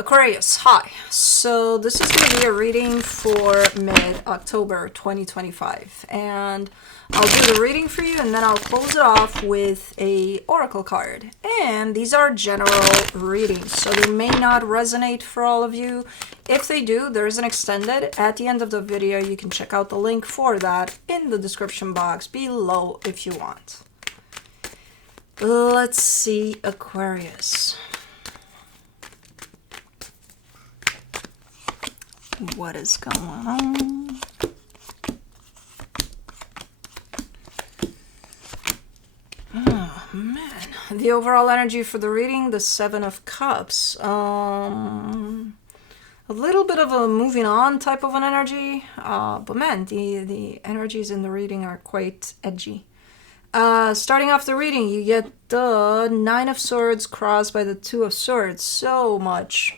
Aquarius, hi. So this is going to be a reading for mid-October 2025. And I'll do the reading for you and then I'll close it off with a oracle card. And these are general readings, so they may not resonate for all of you. If they do, there is an extended at the end of the video. You can check out the link for that in the description box below if you want. Let's see, Aquarius. What is going on? Oh man, the overall energy for the reading, the Seven of Cups. A little bit of a moving on type of an energy, but man, the energies in the reading are quite edgy. Starting off the reading, you get the Nine of Swords crossed by the Two of Swords. So much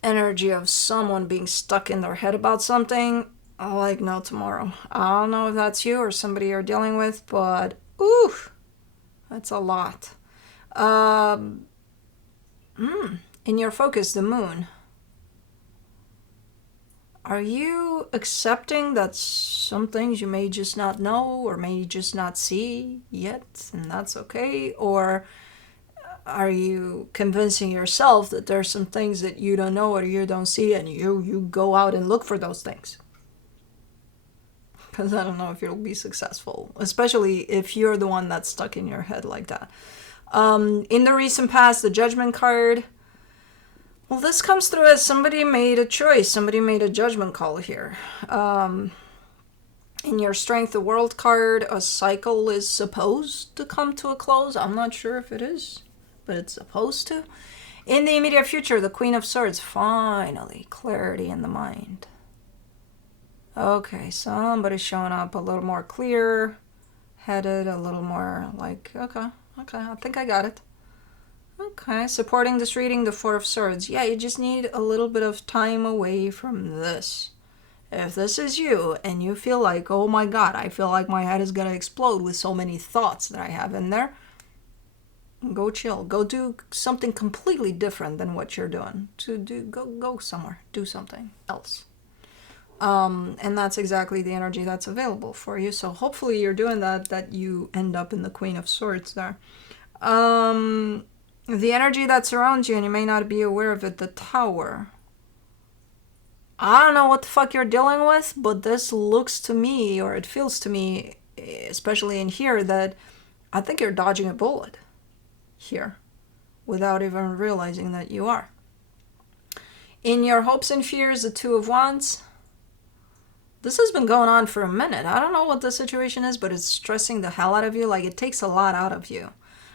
energy of someone being stuck in their head about something like no tomorrow. I don't know if that's you or somebody you're dealing with, but ooh, that's a lot. In your focus, the moon. Are you accepting that some things you may just not know or may just not see yet, and that's okay? Or are you convincing yourself that there's some things that you don't know or you don't see, and you go out and look for those things? Because I don't know if you'll be successful, especially if you're the one that's stuck in your head like that. In the recent past, the Judgment card. Well, this comes through as somebody made a choice. Somebody made a judgment call here. In your Strength, the World card, a cycle is supposed to come to a close. I'm not sure if it is, but it's supposed to. In the immediate future, the Queen of Swords, finally, clarity in the mind. Okay, somebody's showing up a little more clear-headed, a little more like, okay, I think I got it. Okay, supporting this reading, the Four of Swords. Yeah, you just need a little bit of time away from this. If this is you and you feel like, oh my God, I feel like my head is going to explode with so many thoughts that I have in there, go chill. Go do something completely different than what you're doing. Go somewhere. Do something else. And that's exactly the energy that's available for you. So hopefully you're doing that you end up in the Queen of Swords there. The energy that surrounds you, and you may not be aware of it, the Tower. I don't know what the fuck you're dealing with, but this looks to me, or it feels to me, especially in here, that I think you're dodging a bullet here without even realizing that you are. In your hopes and fears, the Two of Wands. This has been going on for a minute. I don't know what the situation is, but it's stressing the hell out of you. Like, it takes a lot out of you.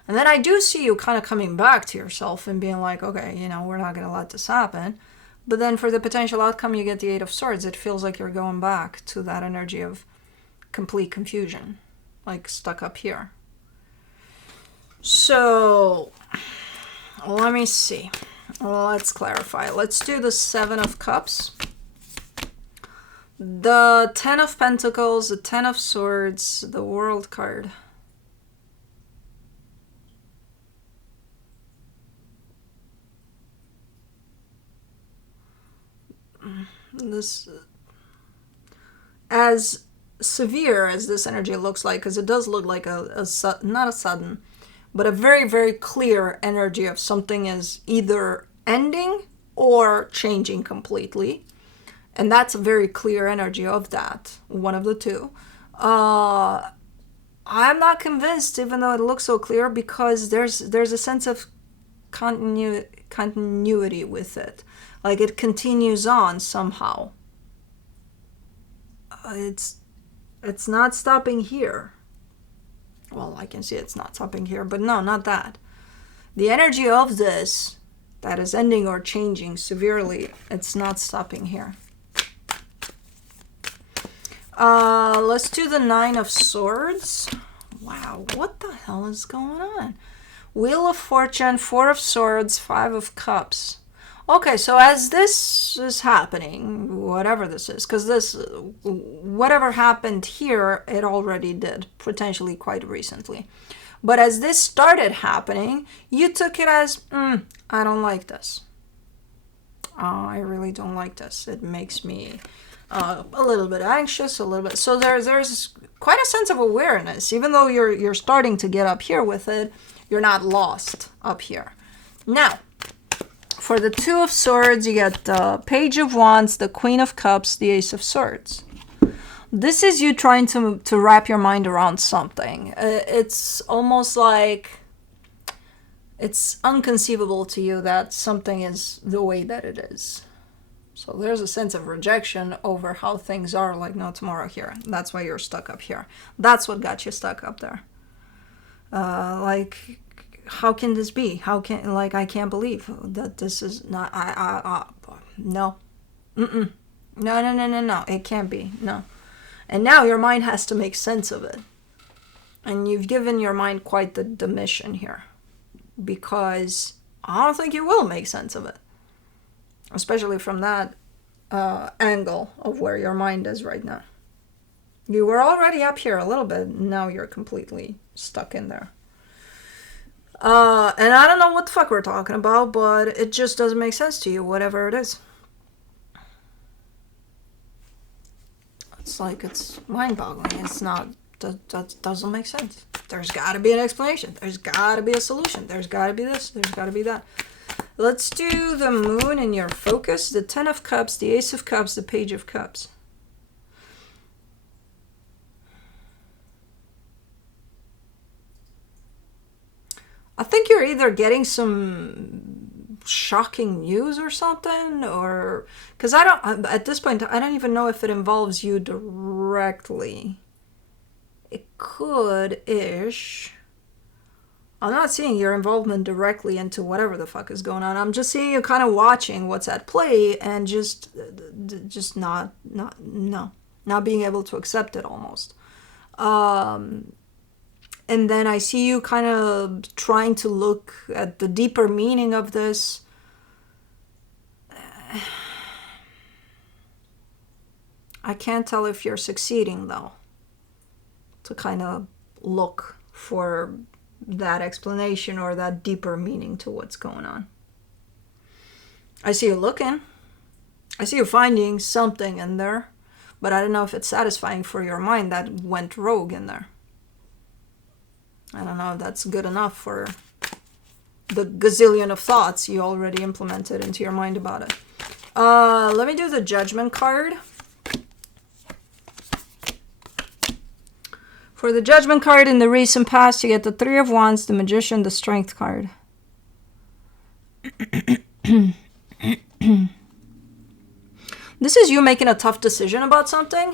And then I do see you kind of coming back to yourself and being like, okay, we're not going to let this happen. But then for the potential outcome, you get the Eight of Swords. It feels like you're going back to that energy of complete confusion, like stuck up here. So, let me see. Let's clarify. Let's do the Seven of Cups. The Ten of Pentacles, the Ten of Swords, the World card. This, as severe as this energy looks like, because it does look like not a sudden, but a very, very clear energy of something is either ending or changing completely. And that's a very clear energy of that, one of the two. I'm not convinced, even though it looks so clear, because there's a sense of continuity with it. Like, it continues on somehow. It's not stopping here. Well, I can see it's not stopping here, but no, not that. The energy of this that is ending or changing severely, it's not stopping here. Let's do the Nine of Swords. Wow, what the hell is going on? Wheel of Fortune, Four of Swords, Five of Cups. Okay, so as this is happening, whatever this is, because whatever happened here, it already did, potentially quite recently. But as this started happening, you took it as, I don't like this. I really don't like this. It makes me a little bit anxious, a little bit. So there's quite a sense of awareness. Even though you're starting to get up here with it, you're not lost up here. Now, for the Two of Swords, you get the Page of Wands, the Queen of Cups, the Ace of Swords. This is you trying to wrap your mind around something. It's almost like it's unconceivable to you that something is the way that it is. So there's a sense of rejection over how things are like no tomorrow here. That's why you're stuck up here. That's what got you stuck up there. Like, how can this be? How can, like, I can't believe that this is not, no. No, no. It can't be, no. And now your mind has to make sense of it. And you've given your mind quite the mission here. Because I don't think you will make sense of it. Especially from that angle of where your mind is right now. You were already up here a little bit, now you're completely stuck in there. And I don't know what the fuck we're talking about, but it just doesn't make sense to you, whatever it is. It's like, it's mind-boggling. It's not, that doesn't make sense. There's got to be an explanation. There's got to be a solution. There's got to be this. There's got to be that. Let's do the moon in your focus. The Ten of Cups, the Ace of Cups, the Page of Cups. I think you're either getting some shocking news or something, or... Because I don't... At this point, I don't even know if it involves you directly. It could-ish. I'm not seeing your involvement directly into whatever the fuck is going on. I'm just seeing you kind of watching what's at play and just not being able to accept it almost. And then I see you kind of trying to look at the deeper meaning of this. I can't tell if you're succeeding though, to kind of look for that explanation or that deeper meaning to what's going on. I see you looking. I see you finding something in there, but I don't know if it's satisfying for your mind that went rogue in there. I don't know if that's good enough for the gazillion of thoughts you already implemented into your mind about it. Let me do the Judgment card. For the Judgment card in the recent past, you get the Three of Wands, the Magician, the Strength card. This is you making a tough decision about something.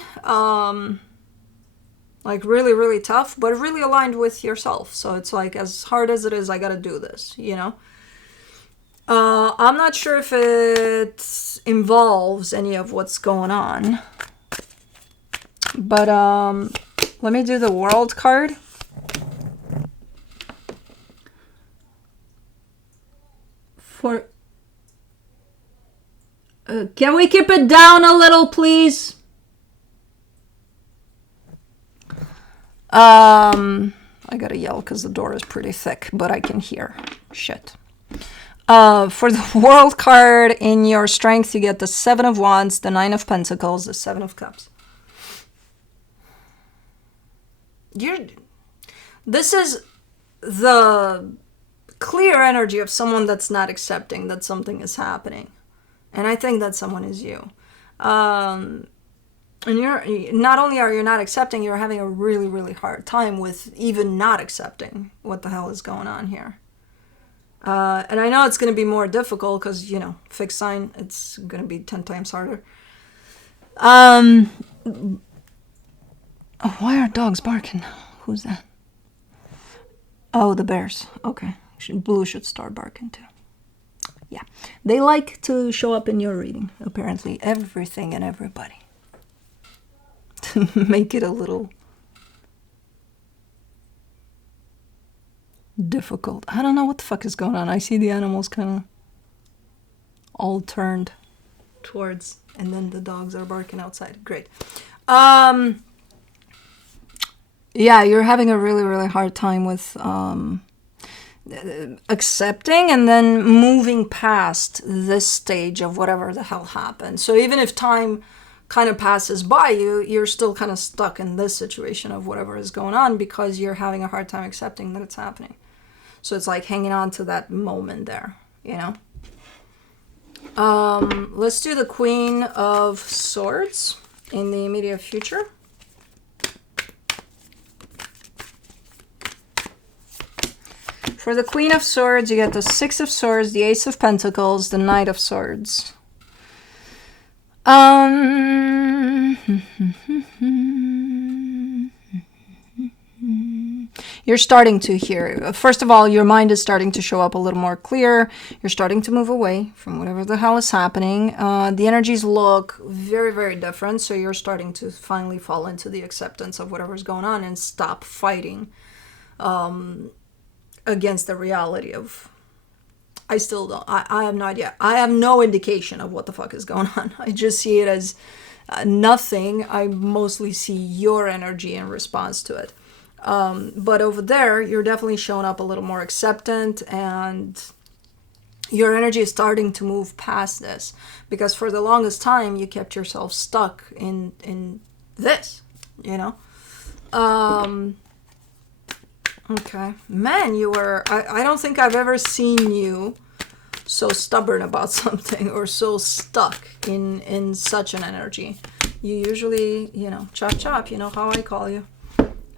Like really, really tough, but really aligned with yourself. So it's like, as hard as it is, I gotta do this, you know? I'm not sure if it involves any of what's going on. But let me do the World card. For... can we keep it down a little, please? I gotta yell because the door is pretty thick, but I can hear shit. For the World card in your strength, you get the Seven of Wands, the Nine of Pentacles, the Seven of Cups. This is the clear energy of someone that's not accepting that something is happening. And I think that someone is you. And you're not only are you not accepting, you're having a really, really hard time with even not accepting what the hell is going on here. And I know it's going to be more difficult because, you know, fixed sign, it's going to be 10 times harder. Oh, why are dogs barking? Who's that? Oh, the bears. Okay. Blue should start barking too. Yeah. They like to show up in your reading, apparently. Everything and everybody. To make it a little difficult. I don't know what the fuck is going on. I see the animals kind of all turned towards, and then the dogs are barking outside. Great. Yeah, you're having a really, really hard time with accepting and then moving past this stage of whatever the hell happened. So even if time kind of passes by you, you're still kind of stuck in this situation of whatever is going on because you're having a hard time accepting that it's happening. So it's like hanging on to that moment there, you know? Let's do the Queen of Swords in the immediate future. For the Queen of Swords, you get the Six of Swords, the Ace of Pentacles, the Knight of Swords. You're starting to hear. First of all, your mind is starting to show up a little more clear. You're starting to move away from whatever the hell is happening. The energies look very, very different. So you're starting to finally fall into the acceptance of whatever's going on and stop fighting against the reality of... I still don't. I have no idea. I have no indication of what the fuck is going on. I just see it as nothing. I mostly see your energy in response to it. But over there, you're definitely showing up a little more acceptant, and your energy is starting to move past this. Because for the longest time, you kept yourself stuck in this, you know? Okay. Man, you were... I don't think I've ever seen you so stubborn about something or so stuck in such an energy. You usually, you know, chop chop, you know how I call you.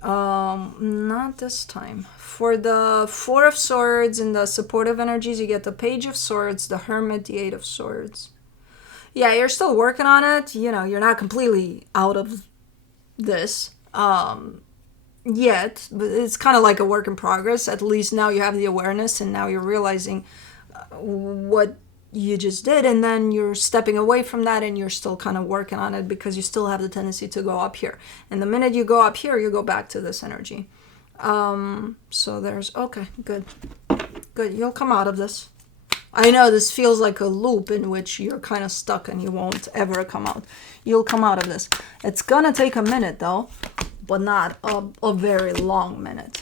Not this time. For the Four of Swords and the supportive energies, you get the Page of Swords, the Hermit, the Eight of Swords. Yeah, you're still working on it. You know, you're not completely out of this. Yet, but it's kind of like a work in progress. At least now you have the awareness, and now you're realizing what you just did, and then you're stepping away from that, and you're still kind of working on it because you still have the tendency to go up here. And the minute you go up here, you go back to this energy. So there's... Okay, good. Good, you'll come out of this. I know this feels like a loop in which you're kind of stuck and you won't ever come out. You'll come out of this. It's gonna take a minute, though, but not a very long minute.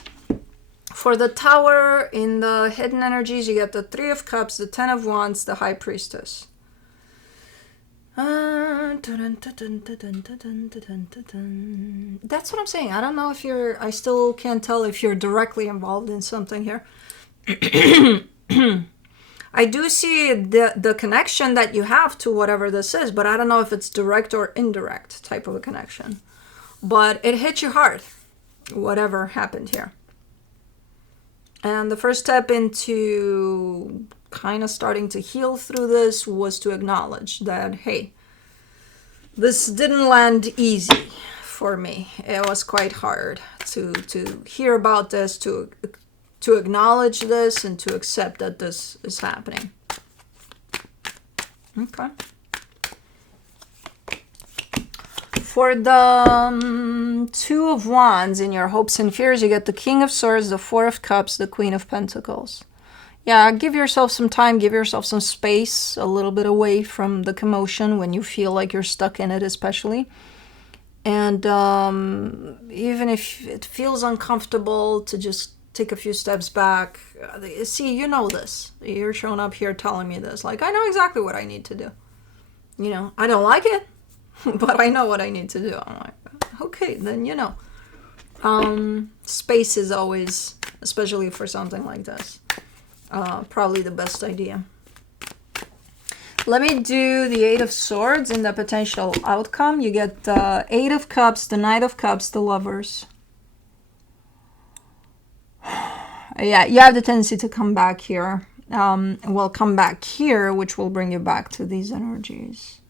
For the Tower, in the hidden energies, you get the Three of Cups, the Ten of Wands, the High Priestess. That's what I'm saying. I don't know if you're... I still can't tell if you're directly involved in something here. I do see the connection that you have to whatever this is, but I don't know if it's direct or indirect type of a connection. But it hit you hard, whatever happened here. And the first step into kind of starting to heal through this was to acknowledge that, hey, this didn't land easy for me. It was quite hard to hear about this, to acknowledge this, and to accept that this is happening. Okay. For the Two of Wands in your hopes and fears, you get the King of Swords, the Four of Cups, the Queen of Pentacles. Yeah, give yourself some time, give yourself some space, a little bit away from the commotion when you feel like you're stuck in it, especially. And even if it feels uncomfortable, to just take a few steps back. See, you know this. You're showing up here telling me this. Like, I know exactly what I need to do. You know, I don't like it, but I know what I need to do. I'm like, okay, then you know. Space is always, especially for something like this, probably the best idea. Let me do the Eight of Swords in the potential outcome. You get the Eight of Cups, the Knight of Cups, the Lovers. Yeah, you have the tendency to come back here. Well, come back here, which will bring you back to these energies.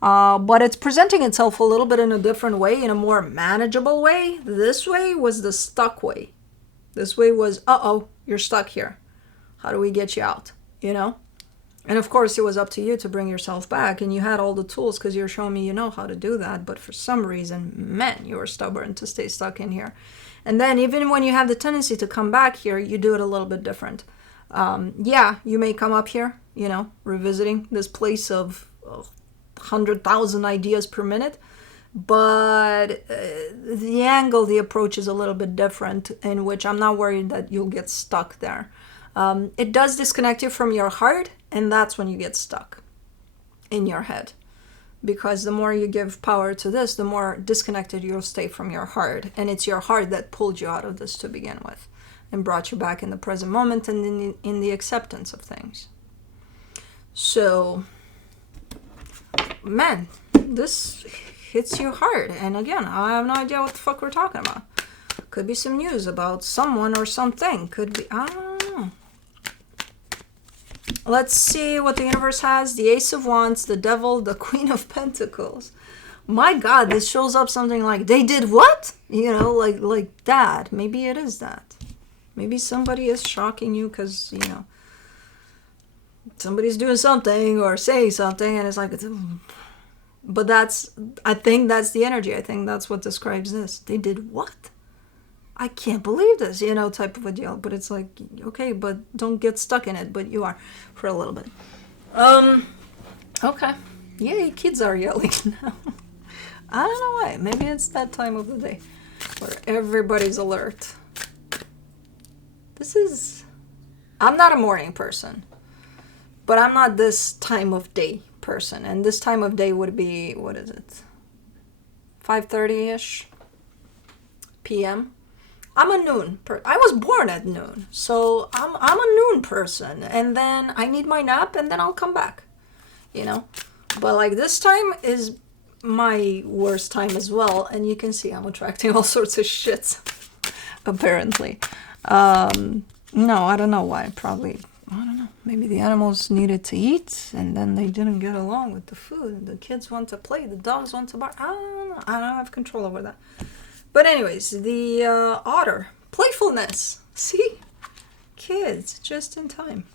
But it's presenting itself a little bit in a different way, in a more manageable way. This way was the stuck way. This way was, uh-oh, you're stuck here. How do we get you out? You know? And of course, it was up to you to bring yourself back. And you had all the tools because you're showing me you know how to do that. But for some reason, man, you were stubborn to stay stuck in here. And then even when you have the tendency to come back here, you do it a little bit different. Yeah, you may come up here, you know, revisiting this place of 100,000 ideas per minute. But the angle, the approach is a little bit different, in which I'm not worried that you'll get stuck there. It does disconnect you from your heart, and that's when you get stuck in your head. Because the more you give power to this, the more disconnected you'll stay from your heart. And it's your heart that pulled you out of this to begin with and brought you back in the present moment and in the acceptance of things. So, man, this hits you hard. And again, I have no idea what the fuck we're talking about. Could be some news about someone or something. Could be, I don't know. Let's see what the universe has. The Ace of Wands, the Devil, the Queen of Pentacles. My God, this shows up something like, they did what? You know, like that. Maybe it is that. Maybe somebody is shocking you because, you know, somebody's doing something or saying something and it's like, but that's, I think that's the energy. I think that's what describes this. They did what? I can't believe this, you know, type of a deal. But it's like, okay, but don't get stuck in it. But you are for a little bit. Okay. Yay, kids are yelling now. I don't know why. Maybe it's that time of the day where everybody's alert. This is... I'm not a morning person. But I'm not this time of day person. And this time of day would be, what is it? 5:30-ish p.m. I'm a noon person. I was born at noon, so I'm a noon person. And then I need my nap, and then I'll come back, you know. But like this time is my worst time as well, and you can see I'm attracting all sorts of shit, apparently. No, I don't know why. Probably, I don't know. Maybe the animals needed to eat, and then they didn't get along with the food. The kids want to play. The dogs want to bark. I don't know. I don't have control over that. But anyways, the otter. Playfulness. See? Kids, just in time.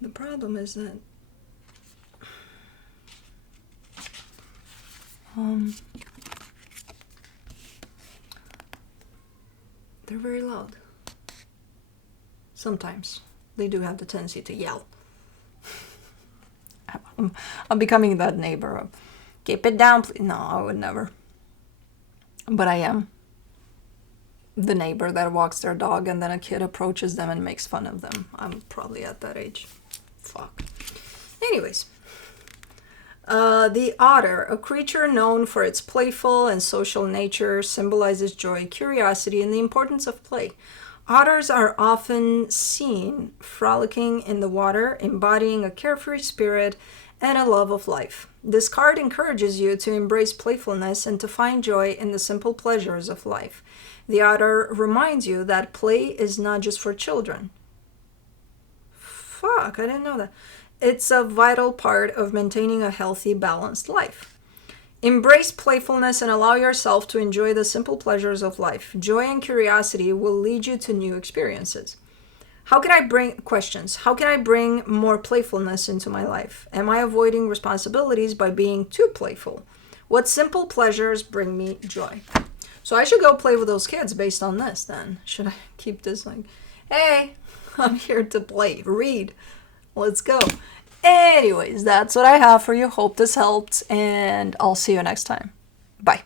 The problem is that... they're very loud. Sometimes. They do have the tendency to yell. I'm becoming that neighbor of, keep it down, please. No, I would never. But I am the neighbor that walks their dog and then a kid approaches them and makes fun of them. I'm probably at that age. Fuck. Anyways. The otter, a creature known for its playful and social nature, symbolizes joy, curiosity, and the importance of play. Otters are often seen frolicking in the water, embodying a carefree spirit and a love of life. This card encourages you to embrace playfulness and to find joy in the simple pleasures of life. The otter reminds you that play is not just for children. Fuck, I didn't know that. It's a vital part of maintaining a healthy, balanced life. Embrace playfulness and allow yourself to enjoy the simple pleasures of life. Joy and curiosity will lead you to new experiences. How can I bring more playfulness into my life? Am I avoiding responsibilities by being too playful? What simple pleasures bring me joy? So I should go play with those kids based on this then. Should I keep this like, hey, I'm here to play, read. Let's go. Anyways, that's what I have for you. Hope this helped, and I'll see you next time. Bye.